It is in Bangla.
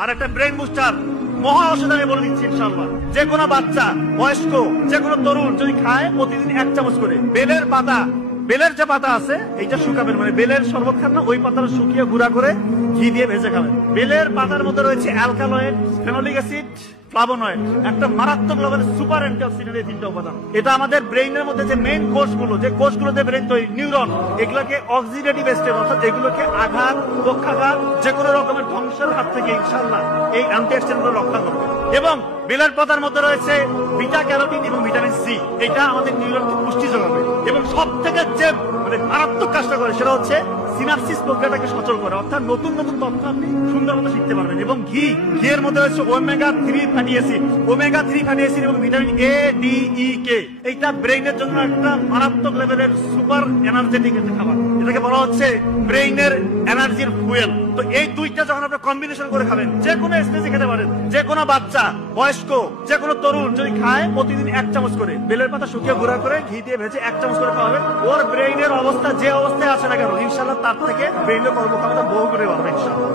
আর একটা ব্রেন বুস্টার মহা ঔষধ আমি বলে দিচ্ছি ইনশাআল্লাহ। যে কোনো বাচ্চা, বয়স্ক, যে কোনো তরুণ যদি খায় প্রতিদিন 1 চামচ করে বেলের পাতা, বেলের যে পাতা আছে এইটা শুকাবেন, মানে বেলের শরবত খান না, ওই পাতাটা শুকিয়ে গুঁড়া করে ঘি দিয়ে ভেজে খাবেন। বেলের পাতার মধ্যে রয়েছে অ্যালকালয়েড, ফেনোলিক অ্যাসিড, ফ্লাভোনয়েড, একটা মারাত্মক লেভেলের সুপার অ্যান্টিঅক্সিডেন্ট, এই 3টা উপাদান। এটা আমাদের ব্রেইনের মধ্যে যে মেইন কোষগুলো, যে কোষগুলোতে ব্রেইন তৈরি, নিউরন, এগুলোকে অক্সিডেটিভ স্টেট অর্থাৎ এগুলোকে আঘাত, পক্ষাঘাত, যে কোনো রকমের ধ্বংসের হাত থেকে ইনশাআল্লাহ এই অ্যান্টিঅক্সিডেন্টগুলো রক্ষা করবে। এবং বেলের পাতার মধ্যে রয়েছে বিটা ক্যারোটিন এবং ভিটামিন সি, এটা আমাদের নিউরনকে পুষ্টি যোগাবে। এবং সব থেকে যে মানে মারাত্মক কাজটা করে সেটা হচ্ছে সিনাপসিস প্রক্রিয়াটাকে সচল করে, অর্থাৎ নতুন নতুন তথ্য আপনি সুন্দর মতো শিখতে পারবেন। এবং ঘি, ঘিয়ের মধ্যে রয়েছে omega 3 fatty acid, omega 3 fatty acid এবং ভিটামিন এ, ডি, ই, কে। এইটা ব্রেইনের জন্য একটা মারাত্মক লেভেলের সুপার এনার্জেটিক একটা খাবার, এটাকে বলা হচ্ছে ব্রেইনের এনার্জির ফুয়েল। তো এই দুইটা যখন আপনি কম্বিনেশন করে খাবেন, যে কোনো স্টেজে খেতে পারেন, যে কোনো বাচ্চা, বয়স্ক, যে কোনো তরুণ যদি খায় প্রতিদিন 1 চামচ করে বেলের পাতা শুকিয়ে গুঁড়া করে ঘি দিয়ে ভেজে 1 চামচ করে খাওয়াবেন, ওর ব্রেইনের অবস্থা যে অবস্থায় আছে না কেন ইনশাআল্লাহ তার থেকে ব্রেইনের কর্মক্ষমতা বহু করে বাড়বে ইনশাআল্লাহ।